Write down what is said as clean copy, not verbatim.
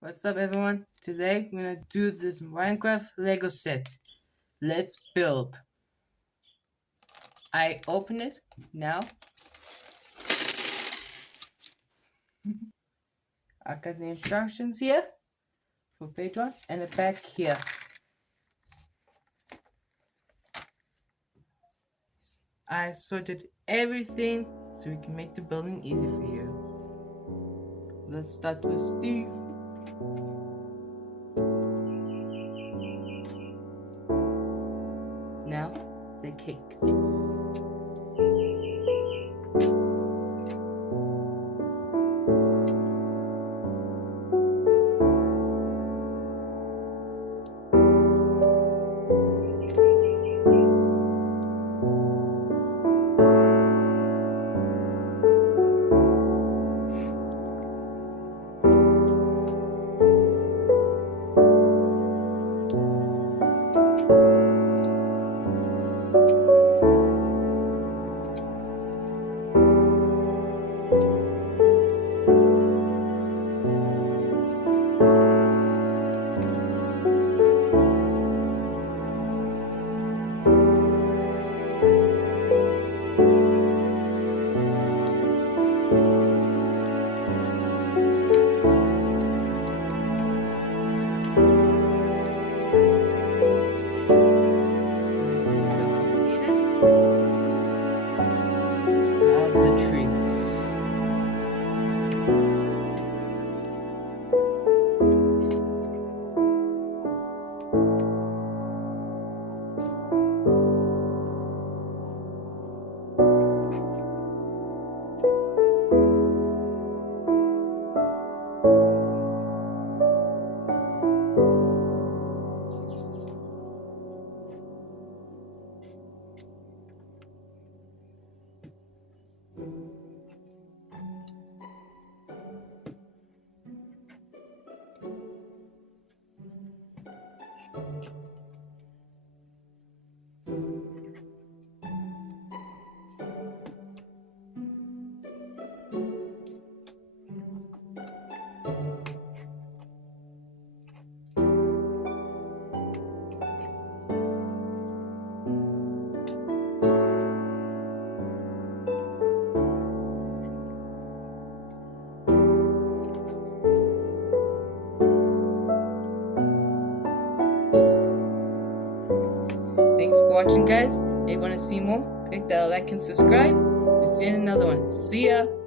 What's up, everyone? Today we're gonna do this Minecraft Lego set. Let's build. I open it now. I got the instructions here for page 1 and the back here. I sorted everything so we can make the building easy for you. Let's start with Steve. Now, the cake. Thanks for watching, guys. If you want to see more, click that like and subscribe. See you in another one. See ya.